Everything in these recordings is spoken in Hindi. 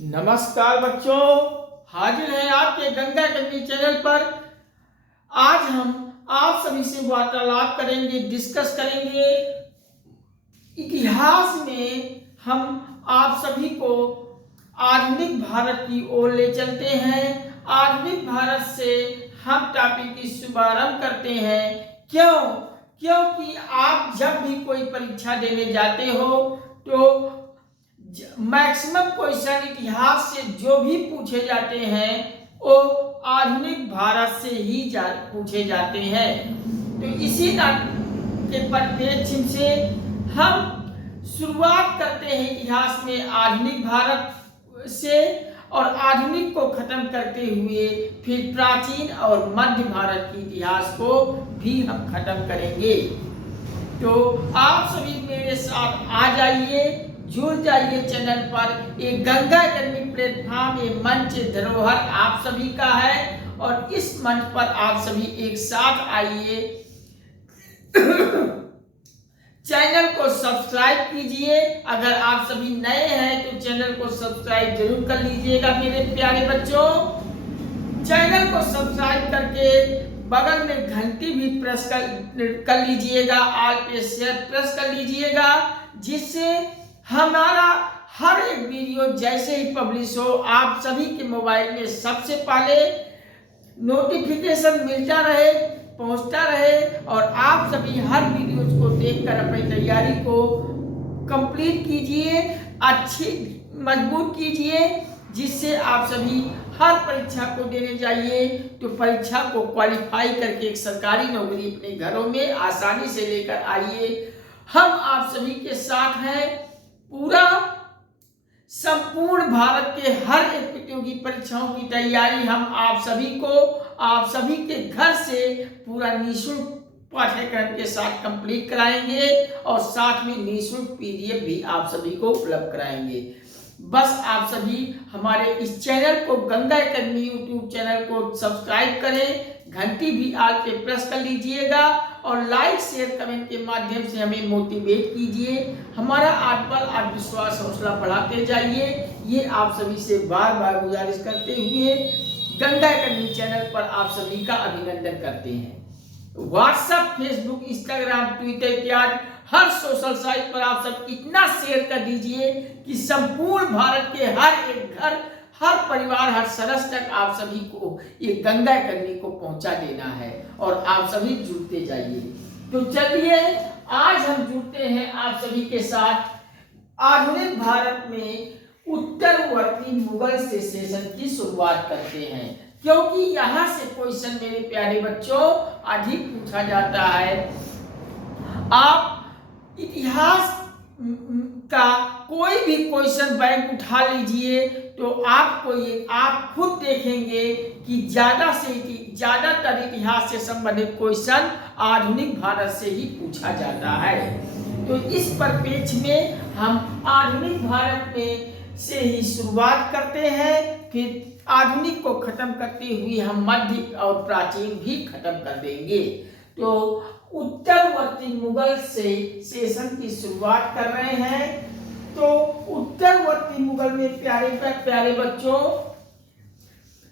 नमस्कार बच्चों, हाजिर हैं आपके गंगा कन्या चैनल पर। आज हम आप सभी से वार्तालाप करेंगे, डिस्कस करेंगे। इतिहास में हम आप सभी को आधुनिक भारत की ओर ले चलते हैं। आधुनिक भारत से हम टॉपिक की शुभारंभ करते हैं। क्योंकि आप जब भी कोई परीक्षा देने जाते हो तो मैक्सिमम क्वेश्चन इतिहास से जो भी पूछे जाते हैं वो आधुनिक भारत से ही पूछे जाते हैं। तो इसी के परिप्रेक्ष्य से हम शुरुआत करते हैं इतिहास में आधुनिक भारत से, और आधुनिक को खत्म करते हुए फिर प्राचीन और मध्य भारत के इतिहास को भी हम खत्म करेंगे। तो आप सभी मेरे साथ आ जाइए, जुड़ जाइए चैनल पर। ये गंगा कन्या प्लेटफॉर्म, ये मंच धरोहर आप सभी का है और इस मंच पर आप सभी एक साथ आइए। चैनल को सब्सक्राइब कीजिए। अगर आप सभी नए हैं तो चैनल को सब्सक्राइब जरूर कर लीजिएगा मेरे प्यारे बच्चों। चैनल को सब्सक्राइब करके बगल में घंटी भी प्रेस कर लीजिएगा, ऑल पे शेयर प्रेस कर लीजिएगा, जिससे हमारा हर एक वीडियो जैसे ही पब्लिश हो आप सभी के मोबाइल में सबसे पहले नोटिफिकेशन मिलता रहे, पहुंचता रहे, और आप सभी हर वीडियो को देखकर अपनी तैयारी को कंप्लीट कीजिए, अच्छी मजबूत कीजिए, जिससे आप सभी हर परीक्षा को देने जाइए तो परीक्षा को क्वालिफाई करके एक सरकारी नौकरी अपने घरों में आसानी से लेकर आइए। हम आप सभी के साथ हैं। पूरा संपूर्ण भारत के हर एक प्रतियोगी परीक्षाओं की तैयारी हम आप सभी के घर से पूरा निःशुल्क पाठ्यक्रम के साथ कंप्लीट कराएंगे और साथ में निःशुल्क पीडीएफ भी आप सभी को उपलब्ध कराएंगे। बस आप सभी हमारे इस चैनल को, गंगा कन्या यूट्यूब चैनल को सब्सक्राइब करें, घंटी भी आल पे प्रेस कर लीजिएगा और लाइक शेयर कमेंट के माध्यम से हमें मोटिवेट कीजिए। हमारा आत्मबल, आत्मविश्वास, हौसला बढ़ाते जाइए। ये आप सभी से बार बार गुजारिश करते हुए गंगा कन्या चैनल पर आप सभी का अभिनंदन करते हैं। व्हाट्सएप, फेसबुक, इंस्टाग्राम, ट्विटर इत्यादि हर सोशल साइट पर आप सब इतना शेयर कर दीजिए कि संपूर्ण भारत के हर एक घर, हर परिवार, हर सदस्य तक आप सभी को ये गंगा कन्या को पहुंचा देना है और आप सभी जुड़ते जाइए। तो चलिए आज हम जुड़ते हैं आप सभी के साथ आधुनिक भारत में उत्तरवर्ती मुगल सेशन की शुरुआत करते हैं, क्योंकि यहाँ से क्वेश्चन मेरे प्यारे बच्चों अधिक पूछा जाता है। आप इतिहास का कोई भी क्वेश्चन बैंक उठा लीजिए तो आप खुद देखेंगे कि ज्यादातर इतिहास से संबंधित क्वेश्चन आधुनिक भारत से ही पूछा जाता है। तो इस परिप्रेक्ष्य में हम आधुनिक भारत में से ही शुरुआत करते हैं, फिर आधुनिक को खत्म करते हुए हम मध्य और प्राचीन भी खत्म कर देंगे। तो उत्तरवर्ती मुगल से सेशन की शुरुआत कर रहे हैं। तो उत्तरवर्ती मुगल में प्यारे बच्चों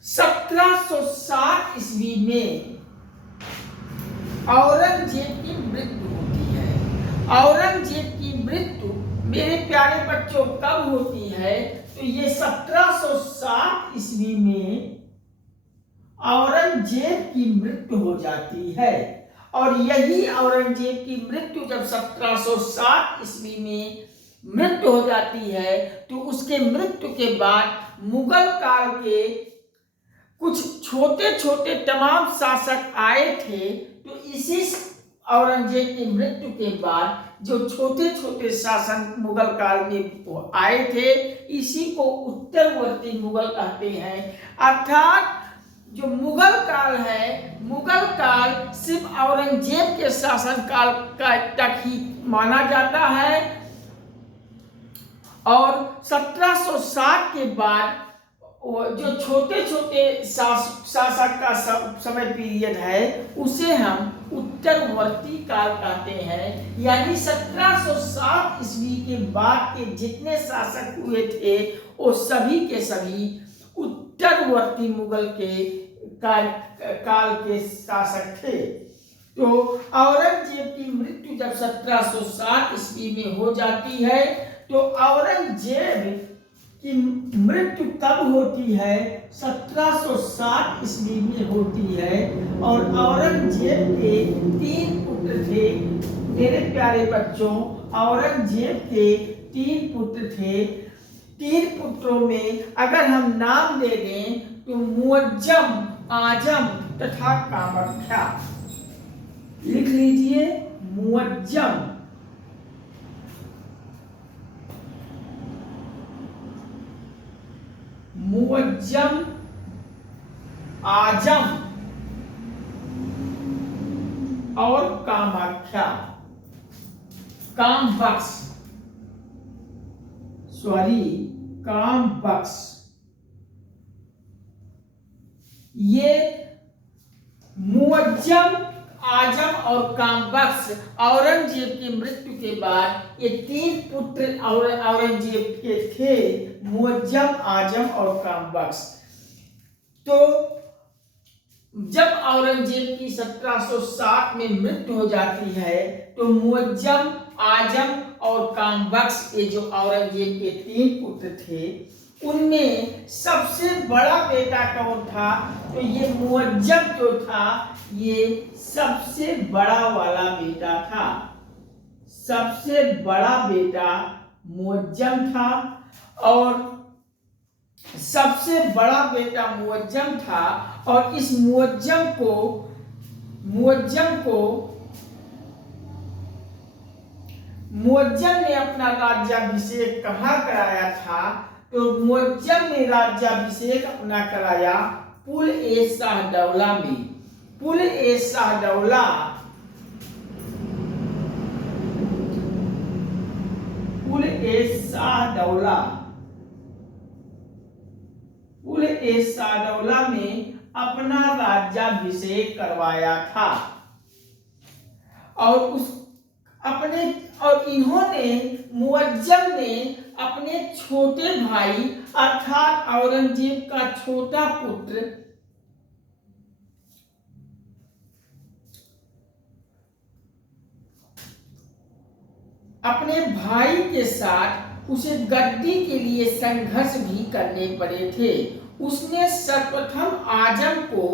1760 ईस्वी में औरंगजेब की मृत्यु होती है। औरंगजेब की मृत्यु मेरे प्यारे बच्चों कब होती है? तो ये 1760 ईस्वी में औरंगजेब की मृत्यु हो जाती है। और यही औरंगजेब की मृत्यु जब 1760 ईस्वी में मृत्यु हो जाती है तो उसके मृत्यु के बाद मुगल काल के कुछ छोटे छोटे तमाम शासक आए थे। तो इसी औरंगजेब की मृत्यु के बाद जो छोटे छोटे शासन मुगल काल में आए थे, इसी को उत्तरवर्ती मुगल कहते हैं। अर्थात जो मुगल काल है, मुगल काल सिर्फ औरंगजेब के शासन काल तक ही माना जाता है और 1760 के बाद जो छोटे छोटे शासक का समय पीरियड है उसे हम उत्तरवर्ती काल कहते हैं। यानी 1707 ईस्वी के बाद के जितने शासक हुए थे वो सभी के सभी उत्तरवर्ती मुगल के काल के शासक थे। तो औरंगजेब की मृत्यु जब 1707 ईस्वी में हो जाती है तो औरंगजेब की मृत्यु तब होती है 1707 ईस्वी में होती है। और औरंगजेब के 3 पुत्र थे। मेरे प्यारे बच्चों, औरंगजेब के 3 पुत्र थे। 3 पुत्रों में अगर हम नाम दे दें तो मुअज्जम, आजम तथा कामाख्या। लिख लीजिए, मुअज्जम, मुअज्जम, आजम और कामाख्या, कामबख्श, कामबख्श। ये मुअज्जम, आजम और कामबख्श औरंगजेब की मृत्यु के बाद ये 3 पुत्र औरंगजेब के थे, मुअज्जम, आजम और कामबख्श। तो जब औरंगजेब की 1707 में मृत्यु हो जाती है तो मुअज्जम, आजम और कामबख्श ये जो औरंगजेब के 3 पुत्र थे उनमें सबसे बड़ा बेटा कौन था? तो ये मुअज्जम जो था ये सबसे बड़ा वाला बेटा था। सबसे बड़ा बेटा मुअज्जम था और सबसे बड़ा बेटा मुअज्जम था। और इस मुअज्जम ने अपना राज्याभिषेक कहाँ कराया था? तो मुअज्जम ने राज्याभिषेक अपना कराया पुल-ए-शाहदौला में। पुल-ए-शाहदौला, पुल-ए-शाहदौला, पुल-ए-शाहदौला में अपना राज्याभिषेक करवाया था। और इन्होंने, मुअज्जम ने अपने छोटे भाई अर्थात औरंगजेब का छोटा पुत्र अपने भाई के साथ उसे गद्दी के लिए संघर्ष भी करने पड़े थे। उसने सर्वप्रथम आजम को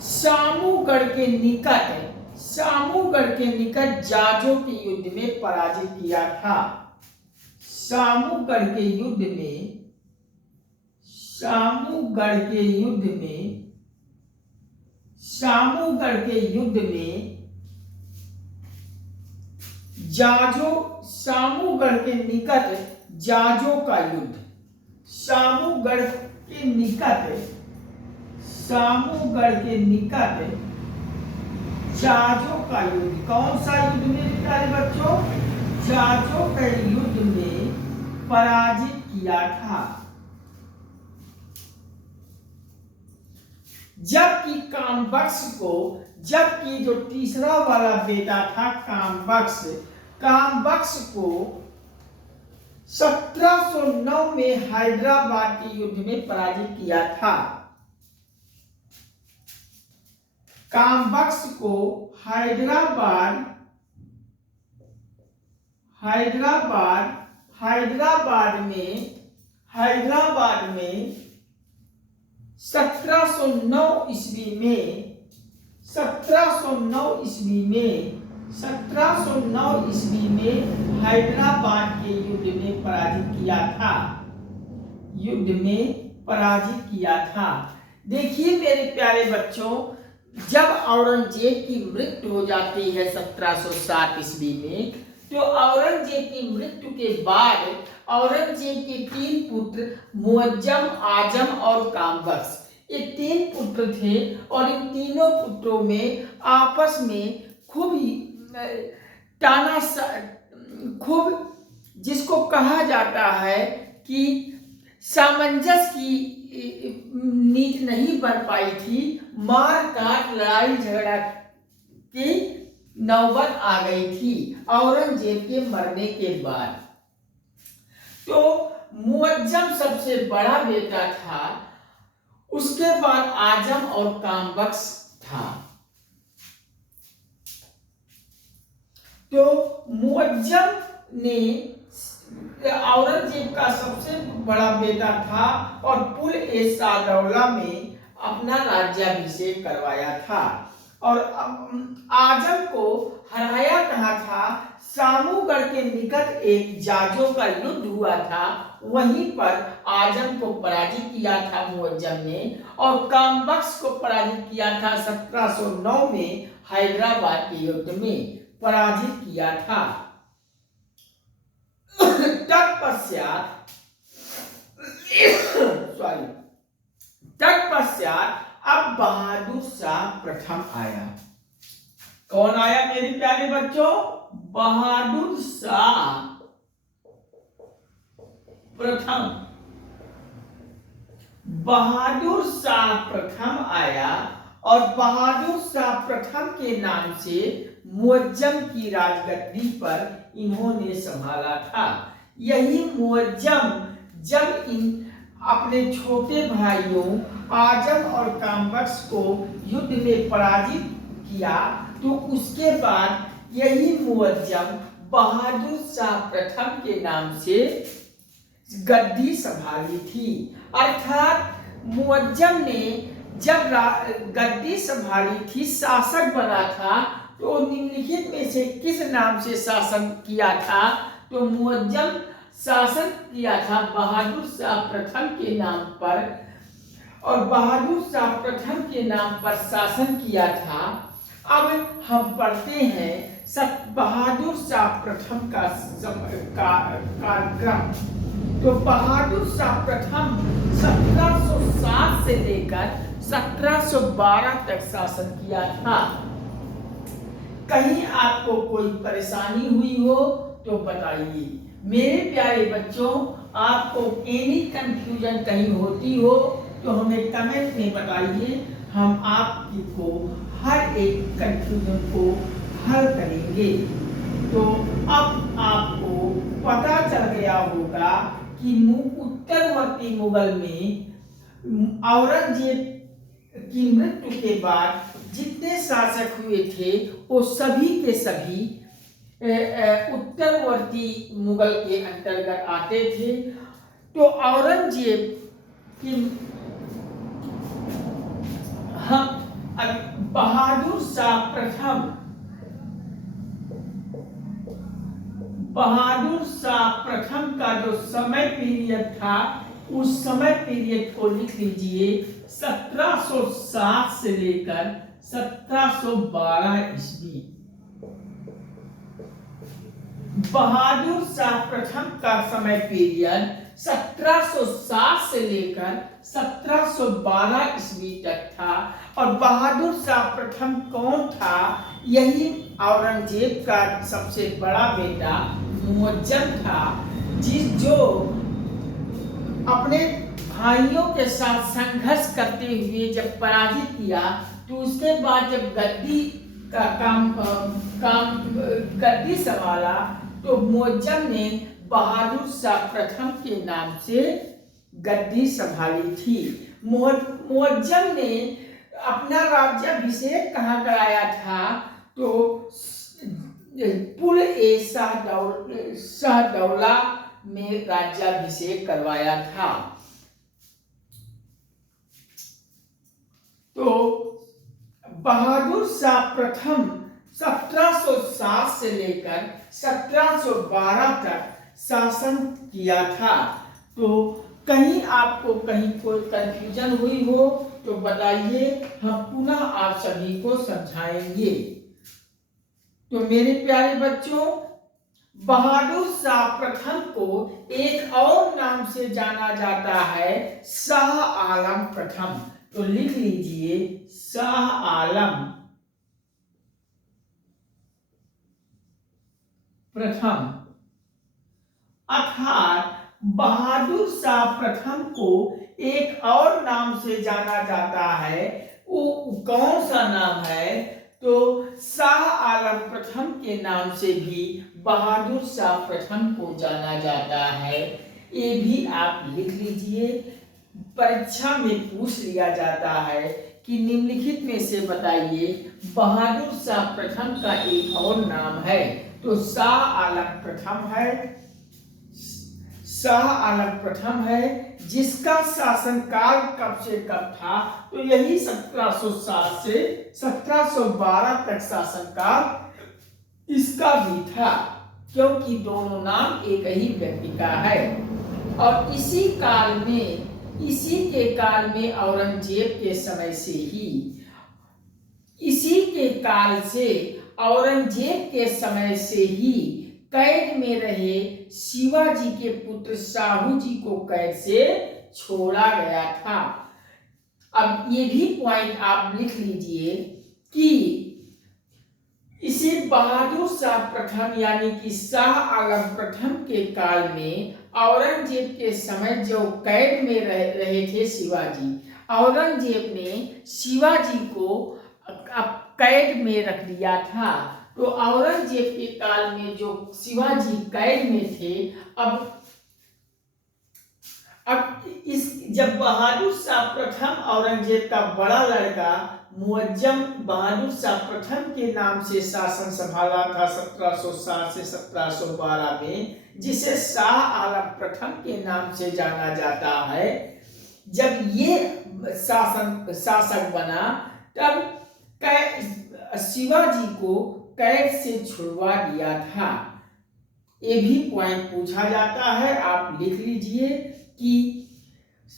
सामूगढ़ के निकट जाजो के युद्ध में पराजित किया था। सामूगढ़ के युद्ध में जाजो, सामूगढ़ के निकट जाजो का युद्ध, सामूगढ़ के निकट जाजो का युद्ध। कौन सा युद्ध मेरे प्यारे बच्चों? जाजो के युद्ध में पराजित किया था। जबकि जो तीसरा वाला बेटा था कामबख्श को 1709 में हैदराबाद के युद्ध में पराजित किया था। कामबख्श को हैदराबाद में 1709 ईस्वी में हैदराबाद के युद्ध में पराजित किया था। देखिए मेरे प्यारे बच्चों, जब औरंगजेब की मृत्यु हो जाती है 1707 ईस्वी में, तो औरंगजेब की मृत्यु के बाद औरंगजेब के 3 पुत्र मुअज्जम, आजम और कामबख्श, ये 3 पुत्र थे। और इन तीनों पुत्रों में आपस में खूब जिसको कहा जाता है कि सामंजस्य की नीति नहीं बन पाई थी, मार काट लड़ाई झगड़ा की नौबत आ गई थी औरंगजेब के मरने के बाद। तो मुअज्जम सबसे बड़ा बेटा था, उसके बाद आजम और कामबख्श था। तो मुअज्जम ने औरंगजेब का सबसे बड़ा बेटा था और पुल-ए-शाहदौला में अपना राज्याभिषेक करवाया था। और आजम को हराया कहाँ था? सामूगढ़ के निकट एक जाजों का युद्ध हुआ था, वहीं पर आजम को पराजित किया था मुअज्जम ने, और कामबख्श को पराजित किया था 1709 में हैदराबाद के युद्ध में पराजित किया था। तत्पश्चात अब बहादुर शाह प्रथम आया। कौन आया मेरे प्यारे बच्चों? बहादुर शाह प्रथम। बहादुर शाह प्रथम आया और बहादुर शाह प्रथम के नाम से मुअज्जम की राजगद्दी पर इन्होंने संभाला था। यही मुअज्जम जब इन अपने छोटे भाइयों आजम और कामबख्श को युद्ध में पराजित किया, तो उसके बाद यही मुअज्जम बहादुर शाह प्रथम के नाम से गद्दी संभाली थी। अर्थात मुअज्जम ने जब गद्दी संभाली थी, शासक बना था, तो निम्नलिखित में से किस नाम से शासन किया था? तो मुअज्जम शासन किया था बहादुर शाह प्रथम के नाम पर, और बहादुर शाह प्रथम के नाम पर शासन किया था। अब हम पढ़ते हैं बहादुर शाह प्रथम का कार्यक्रम। तो बहादुर शाह प्रथम 1707 से लेकर 1712 तक शासन किया था। कहीं आपको कोई परेशानी हुई हो तो बताइए। मेरे प्यारे बच्चों, आपको एनी कंफ्यूजन कहीं होती हो तो हमें कमेंट में बताइए, हम आपको हर एक कंफ्यूजन को हल करेंगे। तो अब आपको पता चल गया होगा कि उत्तरवर्ती मुगल में औरंगजेब की मृत्यु के बाद जितने शासक हुए थे वो सभी के सभी उत्तरवर्ती मुगल के अंतर्गत आते थे। तो औरंगजेब की बहादुर शाह प्रथम का जो समय पीरियड था, उस समय पीरियड को लिख लीजिए, 1707 से लेकर 1712 ईस्वी। बहादुर शाह प्रथम का समय पीरियड 1707 से लेकर 1712 ईस्वी तक था। और बहादुर शाह प्रथम कौन था? यही औरंगजेब का सबसे बड़ा बेटा मुअज्जम था, जो अपने भाइयों के साथ संघर्ष करते हुए जब पराजित किया, तो उसके बाद जब गद्दी का गद्दी संभाला, तो मुअज्जम ने बहादुर शाह प्रथम के नाम से गद्दी संभाली थी। मुअज्जम ने अपना राज्याभिषेक कहाँ कराया था? तो पुल-ए-शाहदौला में राज्याभिषेक करवाया था। तो बहादुर शाह प्रथम 1707 से लेकर 1712 तक शासन किया था। तो कहीं आपको कहीं कोई कंफ्यूजन हुई हो तो बताइए, हम पुनः आप सभी को समझाएंगे। तो मेरे प्यारे बच्चों, बहादुर शाह प्रथम को एक और नाम से जाना जाता है, शाह आलम प्रथम। तो लिख लीजिए, शाह आलम प्रथम। अर्थात बहादुर शाह प्रथम को एक और नाम से जाना जाता है। वो कौन सा नाम है? तो शाह आलम प्रथम के नाम से भी बहादुर शाह प्रथम को जाना जाता है। ये भी आप लिख लीजिए। परीक्षा में पूछ लिया जाता है कि निम्नलिखित में से बताइए बहादुर शाह प्रथम का एक और नाम है। तो शाह आलम प्रथम है। शाह आलम प्रथम है जिसका शासनकाल कब से कब था? तो यही 1707 से 1712 तक शासनकाल इसका भी था, क्योंकि दोनों नाम एक ही व्यक्ति का है। और इसी के काल में औरंगजेब के समय से ही, इसी के काल से औरंगजेब के समय से ही कैद में रहे शिवाजी के पुत्र शाहू जी को कैद से छोड़ा गया था। अब ये भी पॉइंट आप लिख लीजिए कि इसी बहादुर शाह प्रथम यानी कि शाह आलम प्रथम के काल में औरंगजेब के समय जो कैद में रहे थे शिवाजी, औरंगजेब ने शिवाजी को कैद में रख दिया था। तो औरंगजेब के काल में जो शिवाजी कैद में थे, अब जब बहादुर शाह प्रथम औरंगजेब का बड़ा लड़का मुअज्जम बहादुर शाह प्रथम के नाम से शासन संभाला था 1707 से 1712 में, जिसे शाह आलम प्रथम के नाम से जाना जाता है। जब ये शासक बना तब शिवाजी को कैद से छुड़वा दिया था। ये भी पॉइंट पूछा जाता है, आप लिख लीजिए कि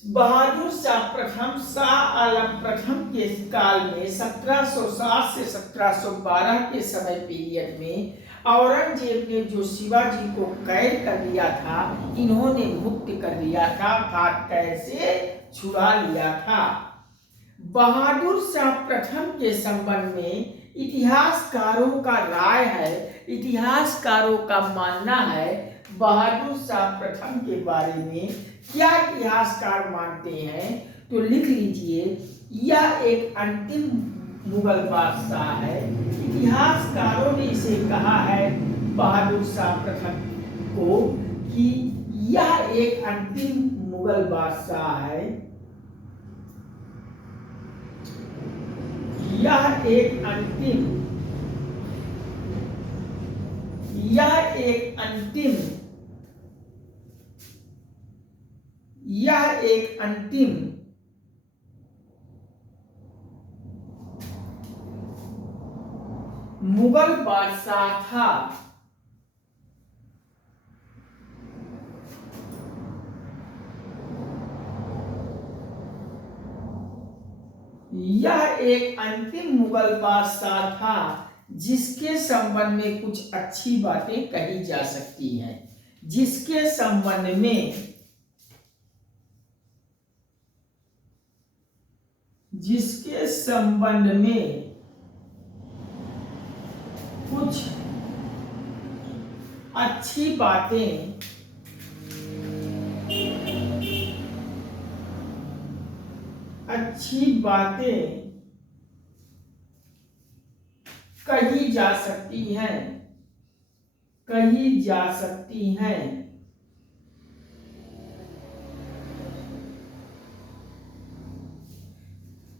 बहादुर शाह प्रथम शाह आलम प्रथम के काल में 1707 से 1712 के समय पीरियड में औरंगजेब ने जो शिवाजी को कैद कर दिया था, इन्होंने मुक्त कर दिया था, अर्थात कैद से छुड़ा लिया था। बहादुर शाह प्रथम के संबंध में इतिहासकारों का राय है, इतिहासकारों का मानना है बहादुर शाह प्रथम के बारे में क्या इतिहासकार मानते हैं, तो लिख लीजिए यह एक अंतिम मुगल बादशाह है। इतिहासकारों ने इसे कहा है बहादुर शाह प्रथम को कि यह एक अंतिम मुगल बादशाह है। यह एक अंतिम मुगल बादशाह था। यह एक अंतिम मुगल बादशाह था जिसके संबंध में कुछ अच्छी बातें कही जा सकती हैं, जिसके संबंध में कुछ अच्छी बातें कही जा सकती हैं।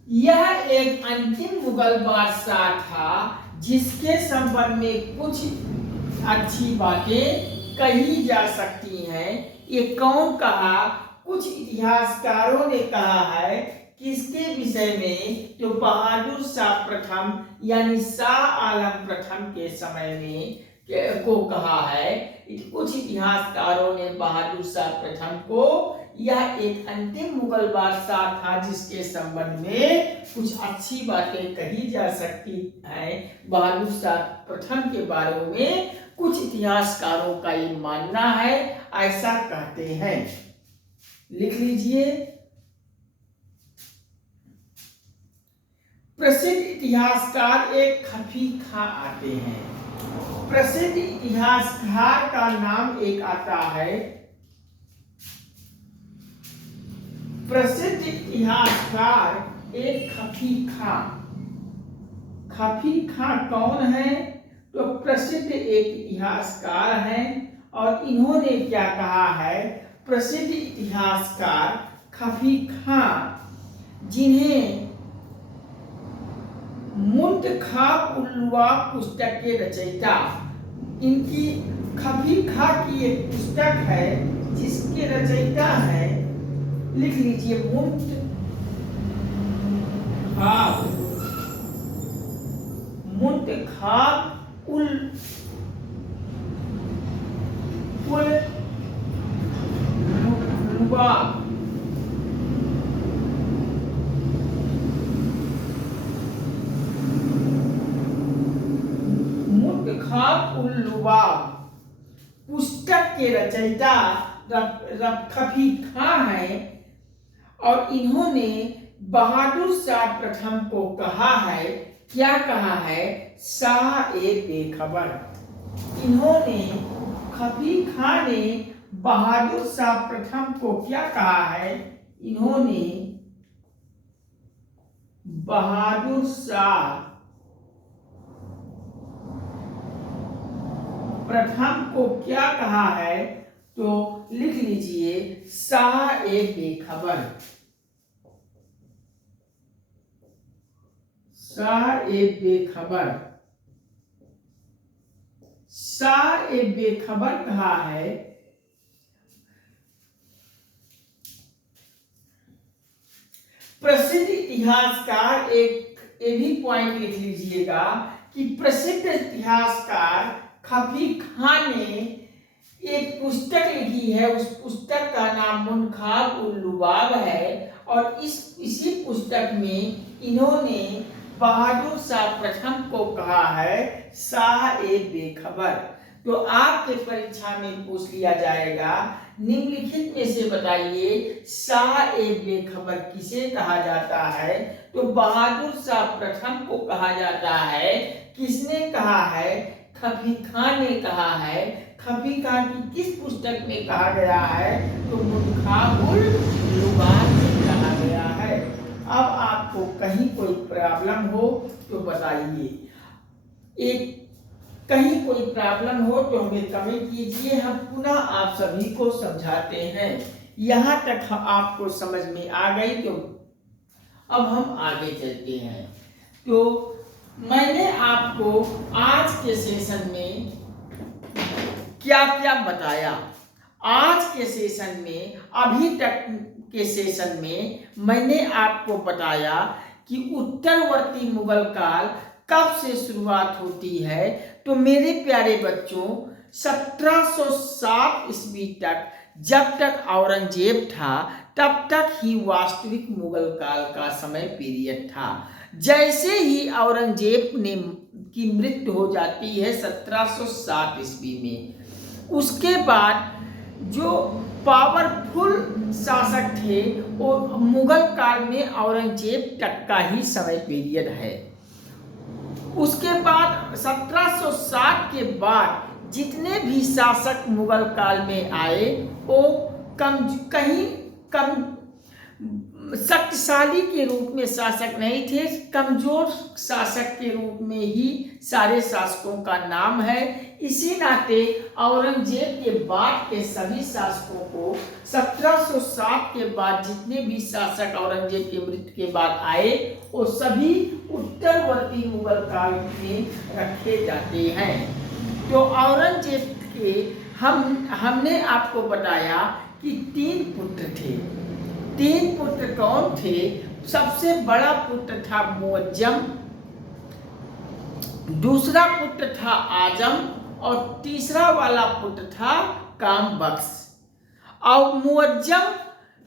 यह एक अंतिम मुगल बादशाह था जिसके संबंध में कुछ अच्छी बातें कही जा सकती हैं। ये कौन कहा? कुछ इतिहासकारों ने कहा है। किसके विषय में? जो बहादुर शाह प्रथम यानी शाह आलम प्रथम के समय में को कहा है। कुछ इतिहासकारों ने बहादुर शाह प्रथम को यह एक अंतिम मुगल बादशाह था जिसके संबंध में कुछ अच्छी बातें कही जा सकती हैं। बहादुर शाह प्रथम के बारे में कुछ इतिहासकारों का ये मानना है, ऐसा कहते हैं। लिख लीजिए। प्रसिद्ध इतिहासकार एक खफी खां आते हैं। प्रसिद्ध इतिहासकार का नाम एक आता है। प्रसिद्ध इतिहासकार एक खफी खां। खफी खां कौन है? तो प्रसिद्ध एक इतिहासकार हैं और इन्होंने क्या कहा है? प्रसिद्ध इतिहासकार खफी खां, जिन्हें मुंतखाब-उल-लुआब पुस्तक के रचयिता, इनकी खफी खां की एक पुस्तक है जिसके रचयिता है, लिख लीजिए, मुंतखाब-उल-लुआब। मुंतखाब-उल-लुआब पुस्तक के रचयिता खफी खां हैं और इन्होंने बहादुर शाह प्रथम को कहा है, क्या कहा है? शाह ए बेखबर। इन्होंने, खफी खां ने बहादुर शाह प्रथम को क्या कहा है? इन्होंने बहादुर शाह प्रथम को क्या कहा है? तो लिख लीजिए, शाह ए बेखबर। शाह ए बेखबर। शाह ए बेखबर कहा है। प्रसिद्ध इतिहासकार, एक ये भी पॉइंट लिख लीजिएगा कि प्रसिद्ध इतिहासकार खफी खां ने एक पुस्तक लिखी है, उस पुस्तक का नाम मुंतखाब-उल-लुआब है और इसी पुस्तक में इन्होंने बहादुर शाह प्रथम को कहा है शाह ए बेखबर। तो आपके परीक्षा में पूछ लिया जाएगा, निम्नलिखित में से बताइए शाह ए बेखबर किसे कहा जाता है? तो बहादुर शाह प्रथम को कहा जाता है। किसने कहा है? खफी खां ने कहा है। खफी खां की किस पुस्तक में कहा गया है? तो मुंतखाब-उल-लुआब में कहा गया है। अब आपको कहीं कोई प्रॉब्लम हो तो बताइए, एक कहीं कोई प्रॉब्लम हो तो हमें कमेंट कीजिए, हम पुनः आप सभी को समझाते हैं। यहाँ तक आपको समझ में आ गई तो अब हम आगे चलते हैं। तो मैंने आपको आज के सेशन में क्या क्या बताया? आज के सेशन में, अभी तक के सेशन में मैंने आपको बताया कि उत्तरवर्ती मुगल काल कब से शुरुआत होती है। तो मेरे प्यारे बच्चों, 1707 ईस्वी तक, जब तक औरंगजेब था तब तक ही वास्तविक मुगल काल का समय पीरियड था। जैसे ही औरंगजेब की मृत्यु हो जाती है 1707 ईस्वी में, उसके बाद जो पावरफुल शासक थे वो मुगल काल में औरंगजेब तक का ही समय पीरियड है। उसके बाद 1707 के बाद जितने भी शासक मुगल काल में आए वो कहीं कम शक्तिशाली के रूप में शासक नहीं थे, कमजोर शासक के रूप में ही सारे शासकों का नाम है। इसी नाते औरंगजेब के बाद के सभी शासकों को 1707 के बाद जितने भी शासक औरंगजेब की मृत्यु के बाद आए वो सभी उत्तरवर्ती मुगल काल में रखे जाते हैं। तो औरंगजेब के हमने आपको बताया कि 3 पुत्र थे। 3 पुत्र कौन थे? सबसे बड़ा पुत्र था मुअज्जम, दूसरा पुत्र था आजम और तीसरा वाला पुत्र था कामबख्श। और मुअज्जम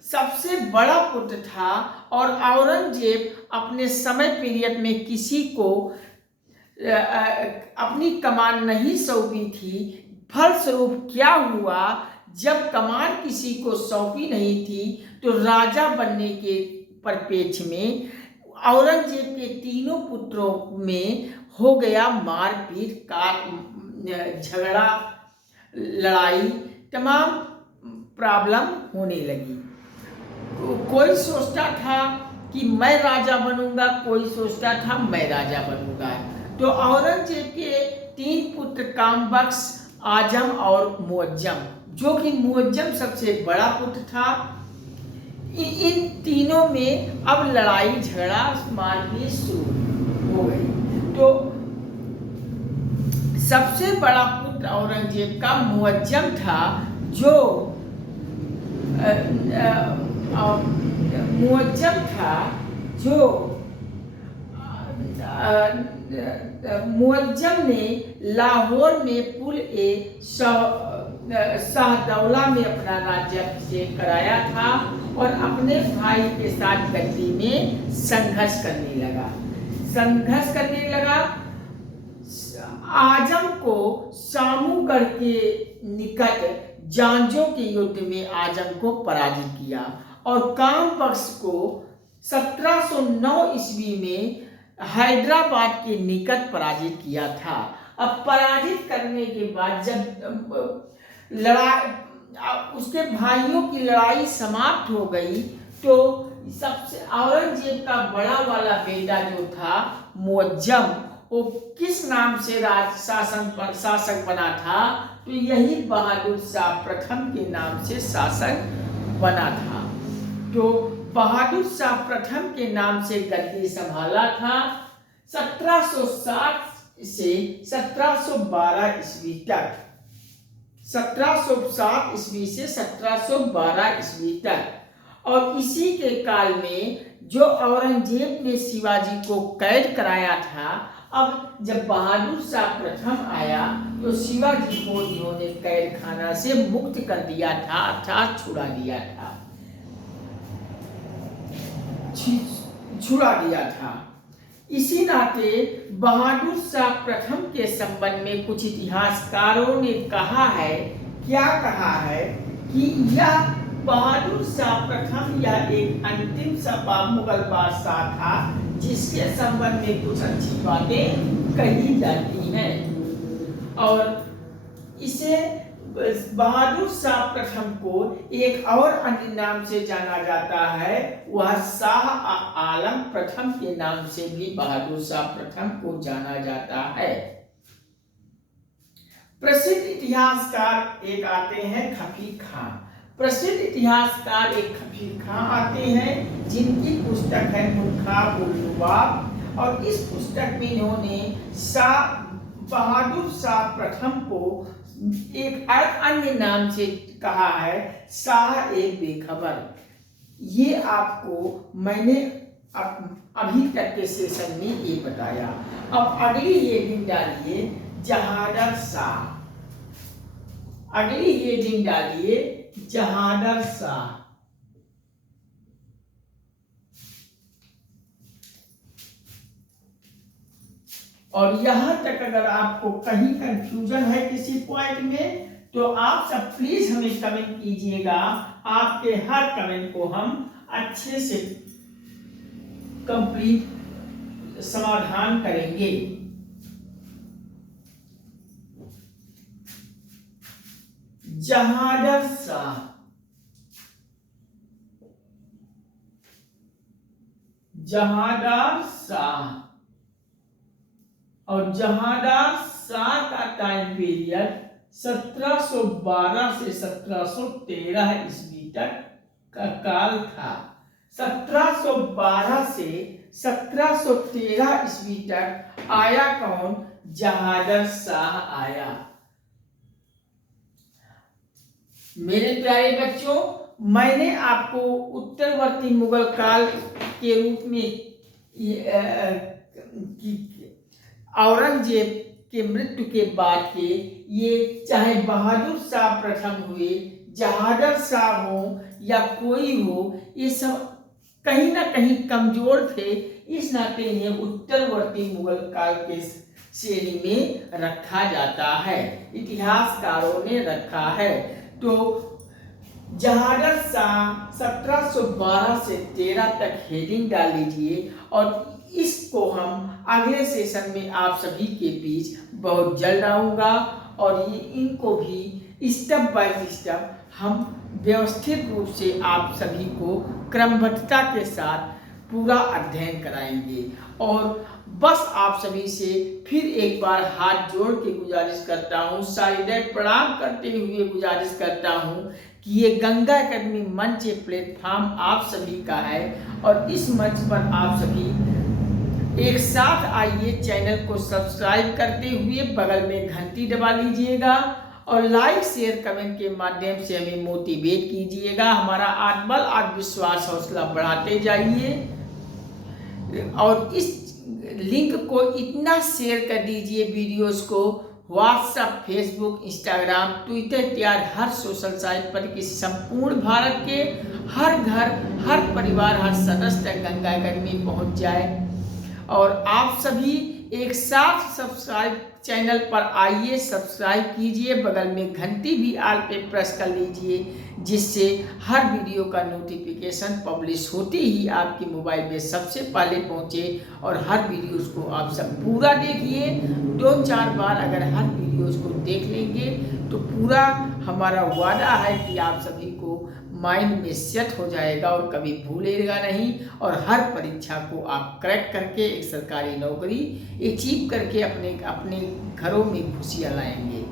सबसे बड़ा पुत्र था और औरंगजेब अपने समय पीरियड में किसी को अपनी कमान नहीं सौंपी थी। फलस्वरूप क्या हुआ, जब कमान किसी को सौंपी नहीं थी तो राजा बनने के परिप्रेक्ष्य में औरंगजेब के तीनों पुत्रों में हो गया मारपीट का झगड़ा, लड़ाई, तमाम प्रॉब्लम होने लगी। कोई सोचता था कि मैं राजा बनूंगा, कोई सोचता था मैं राजा बनूंगा। तो औरंगजेब के 3 पुत्र कामबख्श, आजम और मुअज्जम, जो कि मुअज्जम सबसे बड़ा पुत्र था, इन तीनों में अब लड़ाई झगड़ा मारपीट शुरू हो गई। तो सबसे बड़ा पुत्र औरंगजेब का मुअज्जम था, जो मुअज्जम था जो मुअज्जम ने लाहौर में पुल ए शाहदौला में अपना राज्याभिषेक कराया था और अपने भाई के साथ गद्दी में संघर्ष करने लगा। आजम को सामूगढ़ के निकट जांजों के युद्ध में आजम को पराजित किया और कामबख्श को 1709 ईस्वी में हैदराबाद के निकट पराजित किया था। अब पराजित करने के बाद जब उसके भाइयों की लड़ाई समाप्त हो गई, तो सबसे औरंगजेब का बड़ा वाला बेटा जो था मुअज्जम, वो किस नाम से शासक बना था? तो यही बहादुर शाह प्रथम के नाम से शासक बना था। तो बहादुर शाह प्रथम के नाम से गद्दी संभाला था 1707 से 1712 ईस्वी तक। 1707 ईस्वी से 1712 ईस्वी तक। और इसी के काल में जो औरंगजेब ने शिवाजी को कैद कराया था, अब जब बहादुर शाह प्रथम आया तो शिवाजी को इन्होंने कैद खाना से मुक्त कर दिया था, अर्थात छुड़ा दिया था। इसी नाते बहादुर शाह प्रथम के संबंध में कुछ इतिहासकारों ने कहा है कि यह बहादुर शाह प्रथम यह एक अंतिम मुगल बादशाह था, जिसके संबंध में कुछ अच्छी बातें कही जाती हैं। और इसे बहादुर शाह प्रथम को एक और अन्य नाम से जाना जाता है, वह शाह आलम प्रथम के नाम से भी बहादुर शाह प्रथम को जाना जाता है। प्रसिद्ध इतिहासकार एक आते हैं खफी खां। प्रसिद्ध इतिहासकार एक खफी खां आते हैं, जिनकी पुस्तक है मुल्खाब, और इस पुस्तक में इन्होंने बहादुर शाह प्रथम को एक अन्य नाम से कहा है, शाह ए बेखबर। ये आपको मैंने अभी तक के सेशन में ये बताया। अब अगली हेडिंग डालिए जहादर शाह। अगली हेडिंग डालिए जहादर शाह। और यहां तक अगर आपको कहीं कंफ्यूजन है किसी पॉइंट में, तो आप सब प्लीज हमें कमेंट कीजिएगा। आपके हर कमेंट को हम अच्छे से कंप्लीट समाधान करेंगे। जहादर शाह। जहादर शाह और जहादर शाह का टाइम पीरियड 1712 से 1713 ईस्वी तक का काल था। 1712 से 1713 ईस्वी तक आया कौन? जहादर शाह आया। मेरे प्यारे बच्चों, मैंने आपको उत्तरवर्ती मुगल काल के रूप में औरंगजेब के मृत्यु के बाद के ये चाहे बहादुर शाह प्रथम हुए, जहादर शाह हो या कोई हो, ये सब कहीं ना कहीं कमजोर थे। इस नाते इन्हें उत्तरवर्ती मुगल काल के श्रेणी में रखा जाता है, इतिहासकारों ने रखा है। तो जहाजर शाह 1712 से 13 तक हेडिंग डाल लीजिए और इसको हम अगले सेशन में आप सभी के बीच बहुत जल्द आऊँगा और ये इनको भी स्टेप बाय स्टेप हम व्यवस्थित रूप से आप सभी को क्रमबद्धता के साथ पूरा अध्ययन कराएंगे। और बस आप सभी से फिर एक बार हाथ जोड़ के गुजारिश करता हूँ, साइड प्रणाम करते हुए गुजारिश करता हूँ कि ये गंगा एकेडमी मंच प्लेटफॉर्म आप सभी का है और इस मंच पर आप सभी एक साथ आइए, चैनल को सब्सक्राइब करते हुए बगल में घंटी दबा लीजिएगा और लाइक शेयर कमेंट के माध्यम से हमें मोटिवेट कीजिएगा। हमारा आत्मबल आत्मविश्वास हौसला बढ़ाते जाइए और इस लिंक को इतना शेयर कर दीजिए वीडियोस को व्हाट्सएप, फेसबुक, इंस्टाग्राम, ट्विटर इत्यादि हर सोशल साइट पर कि संपूर्ण भारत के हर घर, हर परिवार, हर सदस्य तक गंगा एकेडमी पहुंच जाए। और आप सभी एक साथ सब्सक्राइब चैनल पर आइए, सब्सक्राइब कीजिए, बगल में घंटी भी आल पे प्रेस कर लीजिए जिससे हर वीडियो का नोटिफिकेशन पब्लिश होते ही आपके मोबाइल में सबसे पहले पहुंचे और हर वीडियोस को आप सब पूरा देखिए। 2-4 बार अगर हर वीडियोस को देख लेंगे तो पूरा हमारा वादा है कि आप सभी को माइंड में सेट हो जाएगा और कभी भूलेगा नहीं और हर परीक्षा को आप क्रैक करके एक सरकारी नौकरी अचीव करके अपने घरों में खुशियाँ लाएंगे।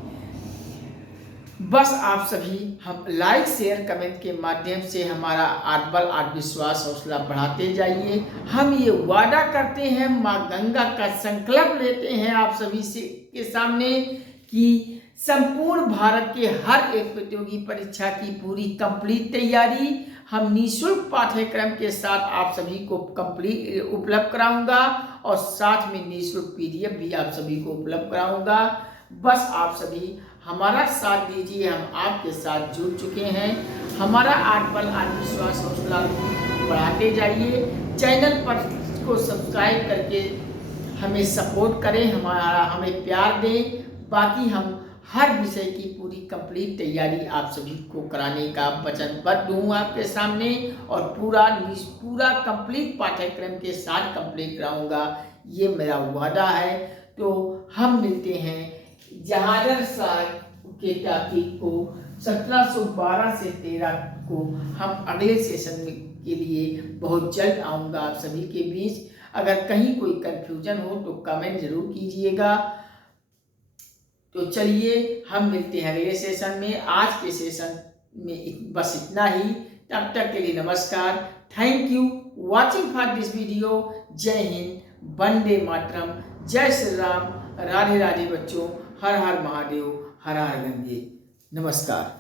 बस आप सभी हम लाइक शेयर कमेंट के माध्यम से हमारा आत्मबल आत्मविश्वास हौसला बढ़ाते जाइए। हम ये वादा करते हैं, माँ गंगा का संकल्प लेते हैं आप सभी से के सामने कि संपूर्ण भारत के हर एक प्रतियोगी परीक्षा की पूरी कंप्लीट तैयारी हम निःशुल्क पाठ्यक्रम के साथ आप सभी को कंप्लीट उपलब्ध कराऊंगा और साथ में निःशुल्क PDF भी आप सभी को उपलब्ध कराऊंगा। बस आप सभी हमारा साथ दीजिए, हम आपके साथ जुड़ चुके हैं। हमारा आत्मबल आत्मविश्वास हौसला बढ़ाते जाइए। चैनल पर को सब्सक्राइब करके हमें सपोर्ट करें, हमें प्यार दें। बाकी हम हर विषय की पूरी कंप्लीट तैयारी आप सभी को कराने का वचनबद्ध हूँ आपके सामने और पूरा कंप्लीट पाठ्यक्रम के साथ कंप्लीट कराऊंगा, ये मेरा वादा है। तो हम मिलते हैं जहाजर शाह के तारीख को 1712 से 13 को हम अगले सेशन में के लिए बहुत जल्द आऊँगा आप सभी के बीच। अगर कहीं कोई कन्फ्यूजन हो तो कमेंट जरूर कीजिएगा। तो चलिए हम मिलते हैं अगले सेशन में। आज के सेशन में बस इतना ही। तब तक के लिए नमस्कार। Thank you watching for this video. जय हिंद, वंदे मातरम, जय श्री राम, राधे राधे बच्चों, हर हर महादेव, हर हर गंगे। नमस्कार।